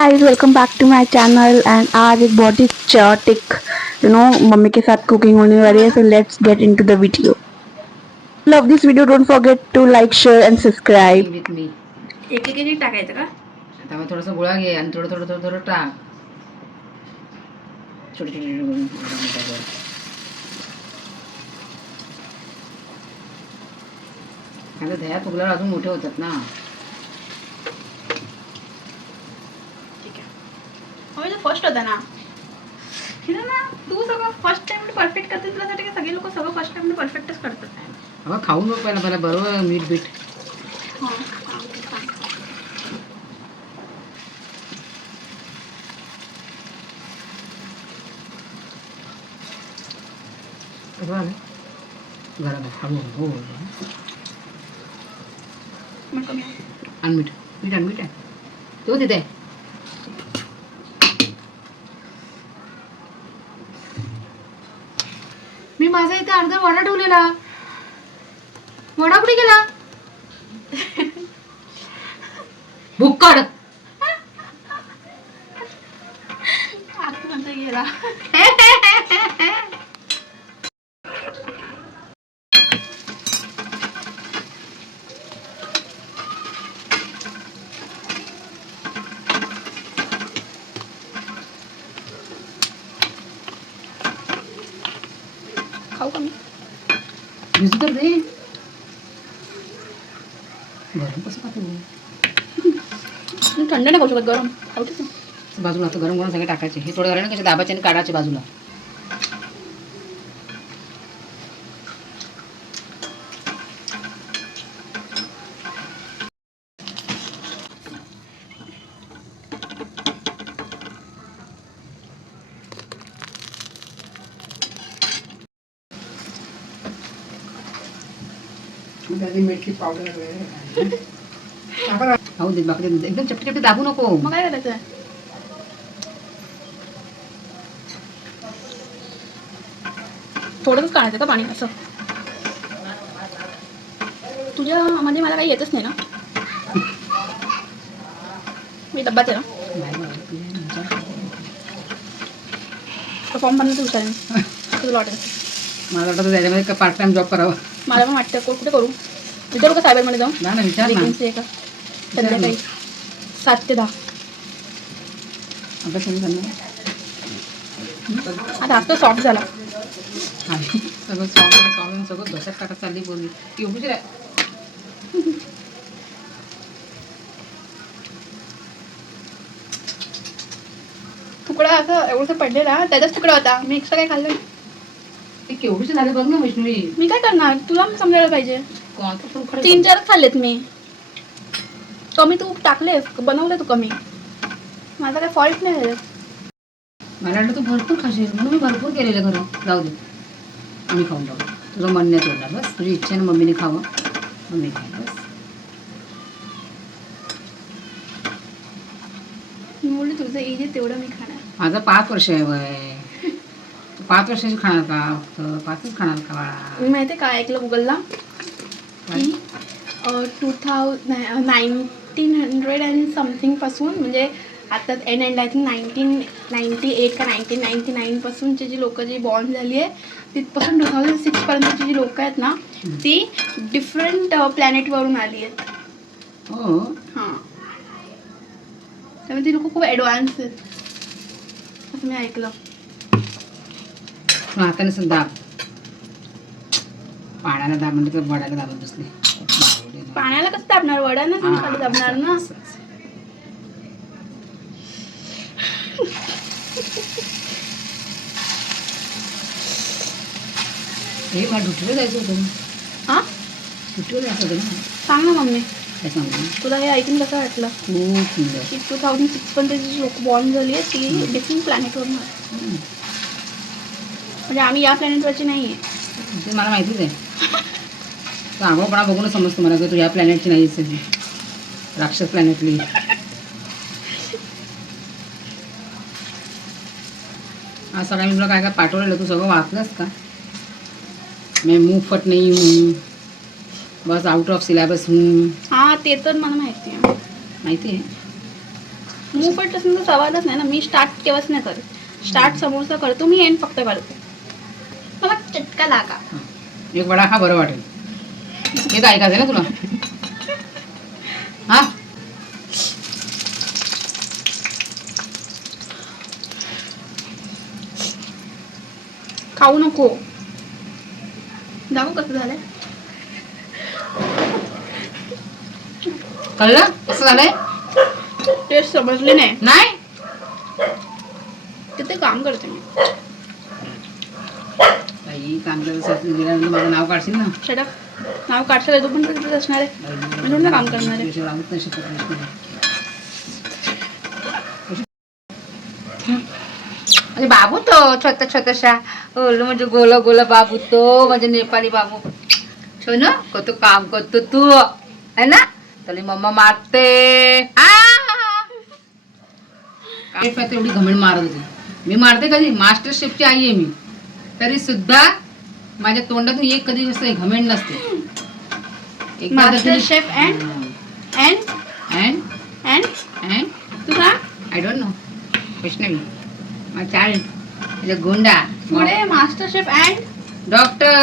Guys, welcome back to my channel and आज एक बहुत ही chaotic मम्मी के साथ कुकिंग होने वाली है. So let's get into the video. Love this video. Don't forget to like, share and subscribe. With me एक एक एक टाकायचं का? आता मग थोडंसं गोळा घे आणि थोडं थोडं थोडं थोडं टाक. छोटे छोटे छोटे करून थोडं मोठं कर. आता दह्यात फुगल्यावर अजून मोठे होतात ना. ठीक आहे. होय ना, फर्स्ट होता ना. हिला ना तू सगळं फर्स्ट टाइम परफेक्ट करते. तुला काय सगळे लोक सगळं फर्स्ट टाइम परफेक्टच करतात. अगं खाऊन बघ पहिला पहिला बरोबर मीठ बीठ. हां कसं झालं गरम आहे. हळू हो मग कमी आहे. आणि मीठ मीठ आणि मीठ आहे तो तिथे. मी माझा इथे अर्धा वडा ठेवलेला. वडा कुठे गेला? भुक्कड. आतमध्ये गेला. खाऊ का मी? भिजू तर दे. गरम कसं खातो? थंड नाही खाऊ शकत, गरम खाऊ शकतो. बाजूला आता गरम गरम सगळे टाकायचे. हे थोडं झालं ना कसे दाबाचे आणि काढायचे बाजूला. मेथी पावडर हो दे बाकी एकदम चपटे चपटे दाबू नको. मग काय करायचं आहे? थोडंच काढायचं का पाणी असं? तुझ्या म्हणजे मला काही येतच नाही ना. मी डब्बाच आहे ना. फॉर्म भरणं विचारेन तुला वाटेल. मला वाटतं त्याच्यामध्ये पार्ट टाइम जॉब करावा. मला पण वाटतं कुठे करू? विचारू का सायबरमध्ये जाऊन? ना ना विचार ना. वेकेन्सी आहे का संध्याकाळी 7 ते 10. अभ्यास कमी करणार. आता आज तो सॉफ्ट झाला. सगळं सॉल्व सगळं डोक्यात टाकत चालली बोलली की उशीर आहे. तुकडा असं एवढंसं पडलेला त्याचाच तुकडा होता. मी एक्स्ट्रा काय खाल्लं? ते केवढीचे झाले बघ ना वैष्णवी. मी काय करणार? तुला मी समजायला पाहिजे. कोणतं तू खरं 3-4 खाल्लेत मी. कमी तू टाकले, बनवले तू कमी. माझा काय फॉल्ट नाही झालं. मला वाटलं तू भरपूर खाशील म्हणून मी भरपूर केलेलं घरी. जाऊ दे आम्ही खाऊन जाऊ. तुझं मन नाही तोडणार. बस तुझी इच्छा आहे ना मम्मीने खावं मम्मी खाय बस. मी बोलले तुझं एज आहे तेवढं मी खाणार. माझं 5 वर्ष आहे वय. 5 वर्षाची खाणार का? फक्त 5च खाणार का बाळा? मी माहिती आहे काय ऐकलं गुगलला की 1900 अँड समथिंग पासून म्हणजे आता एंड आय थिंक 1998 का 1999 पासूनचे जी लोक जी बॉर्न झाली आहे तिथपासून 2006 पर्यंतची जी लोक आहेत ना ती डिफरंट प्लॅनेटवरून आली आहेत. हो हां त्यामुळे ती लोक खूप ॲडव्हान्स आहेत असं मी ऐकलं. हाताने सुद्धा दाब. पाण्याला दाब म्हणजे तर वडाला दाबत बसले. पाण्याला कसं दाबणार? वड्यानं तुम्ही खाली दाबणार ना. हे मला ड्युटीवर जायचं होतं. हां ड्युटीवर जायचं होतं ना. सांग ना मम्मी काय सांगू तुला हे ऐकून कसं वाटलं खूप सुंदर. की 2006 पर्यंत जी लोक बॉर्न झाली आहे ती डिफरंट प्लॅनेटवरून म्हणजे आम्ही या प्लॅनेटवरची नाही आहे. ते मला माहितीच आहे. तू आगाऊपणा बघूनच समजतो मला की तू या प्लॅनेटची नाहीच आहे. राक्षस प्लॅनेटली. आज सगळ्यांनी तुला काय काय पाठवलेलं तू सगळं वाचलंस का? मैं मुफ्त नहीं हूँ, बस आउट ऑफ सिलेबस हूँ. हाँ ते तर मला माहिती आहे. माहिती आहे. मूव पडत असेल तर सवालच नाही ना. मी स्टार्ट केव्हाच नाही करत. स्टार्ट समोरचा करतो मी, एंड फक्त करतो. मला चटका लागा. एक वडा खा, बरं वाटेल. हे तर ऐकायचं ना तुला. हा खाऊ नको. दाखव कसं झालंय. कळलं कसं झालंय? टेस्ट समजली नाही. नाही तिथे काम करते मी. बाई काम गेल्यानंतर माझं नाव काढशील ना. शटअप. नाव काढशाल तू पण तिथेच असणार आहे. मी थोडं ना काम करणार आहे. राहूच नाही शकत नाही. म्हणजे बाबू तो छोटा छोटासा ओलं म्हणजे गोला गोला बाबू तो म्हणजे नेपाळी बाबू छो ना कतो काम करतो तू है ना. तरी मम्मा मारते. एवढी घमेंड मारत होती. मी मारते कधी? मास्टर शेफची आई आहे मी, तरी सुद्धा माझ्या तोंडातून एक कधी असं घमेंड नसते. Master chef and and and and तू का आय डोंट नो. वैष्णवी माझा चाल गोंडा पुढे मास्टर शेफ अँड डॉक्टर.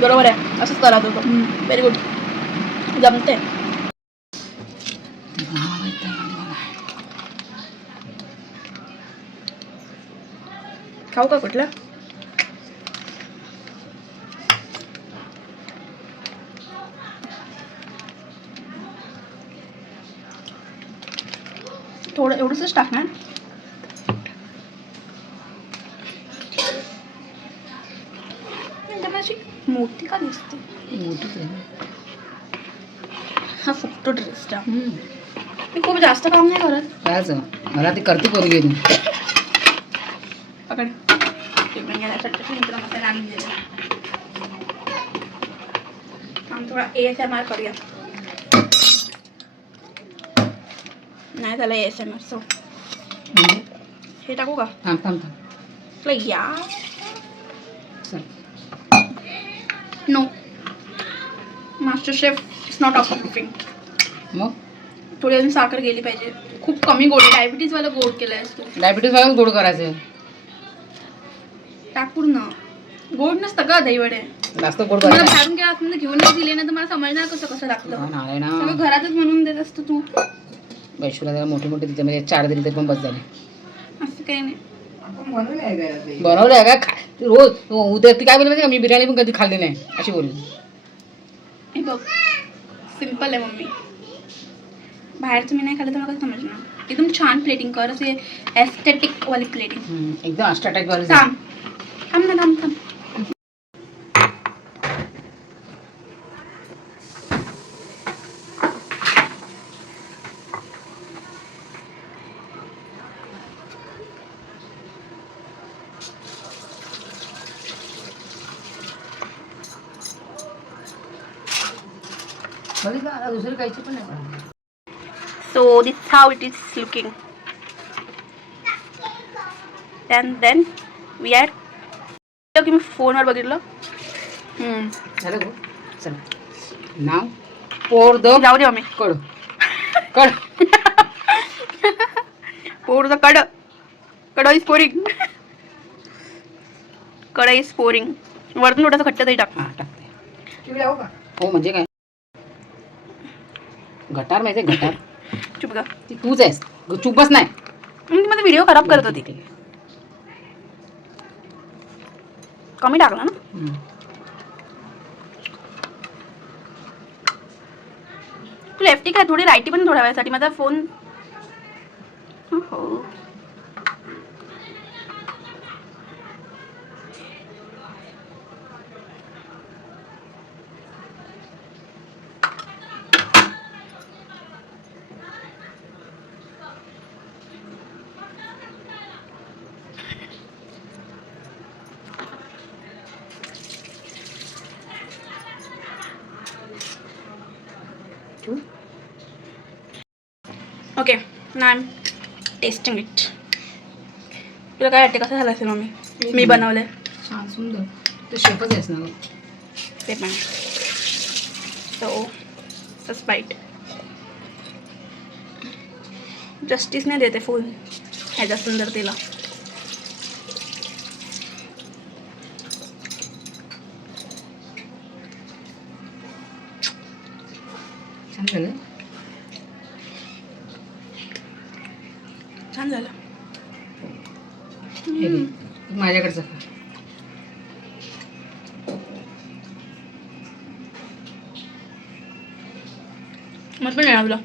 बरोबर आहे. असंच करा तू. Very good. जमते. खाऊ का कुठलं? थोडं एवढंच टाकणार. अशी मोठी का दिसते? मोठीच आहे. हा फुकतो ड्रेस. मी खूप जास्त काम नाही करत. कायच मला ते करते करू घे तू. पकड. मसाला आणून दिला. थोडा ASMR करूया. नाही झालं ASMR. सो हे टाकू का? थांब थांब थांब. या चल. No. Master chef is not of cooking. मग थोडी अजून साखर गेली पाहिजे. खूप कमी गोड. डायबिटीज वाला गोड केलाय तू. डायबिटीज वाला गोड करायचं. टाक पूर्ण. गोड नसतं का दही वडे. जास्त गोड मला करायचं. बाहेरून गेला असं घेऊन नाही दिले ना तर मला समजणार कसं कसं लागतं. नाही ना सगळं घरातच म्हणून देत असतो तू. वैशूला जरा मोठे मोठे तिच्यामध्ये 4 दिले तरी पण बस झाले. असं काही नाही. आपण बनवलं आहे घरात हे. बनवलंय का? रोज उद्या ती काय बोलली माहिती का? मी बिर्याणी पण कधी खाल्ली नाही अशी बोलली. हे बघ सिम्पल आहे मम्मी. बाहेरचं मी नाही खाल्लं तर मला कसं समजणार. एकदम छान प्लेटिंग कर. असे एस्थेटिक वाली प्लेटिंग. एकदम अष्टाटाईप वाली. थांब थांब ना थांब थांब. दुसरी काहीची पण नाही. So this is how it is looking. And then we are की मी फोनवर बघितलं. झालं गो. चला नाव पोर द जाऊ दे मम्मी. कड कड पोर द कड. कड इज पोरिंग. कड इज पोरिंग. वरतून थोडंसं घट्ट दही टाक. हां टाकते. चिवडा हो का? हो म्हणजे काय? गटार माहिती आहे गटार? चुप ग. ती तूच आहेस. चुपच नाही. मी माझा व्हिडिओ खराब करत होती. कमी टाकला ना. तू लेफ्टी काय थोडी राईटी पण थोड्या वेळासाठी. माझा फोन हो. Okay, now I'm tasting it. तुला काय वाटते कसं झालं असेल मम्मी मी बनवलंय छान सुंदर तू शेफच आहेस ना गं. ते पण तो तस बाईट जस्टिस नाही देते फुल ह्याच्या सुंदरतेला. छान झालं. छान झालं. हे घे. माझ्याकडचं खा. मग पण नाही तुला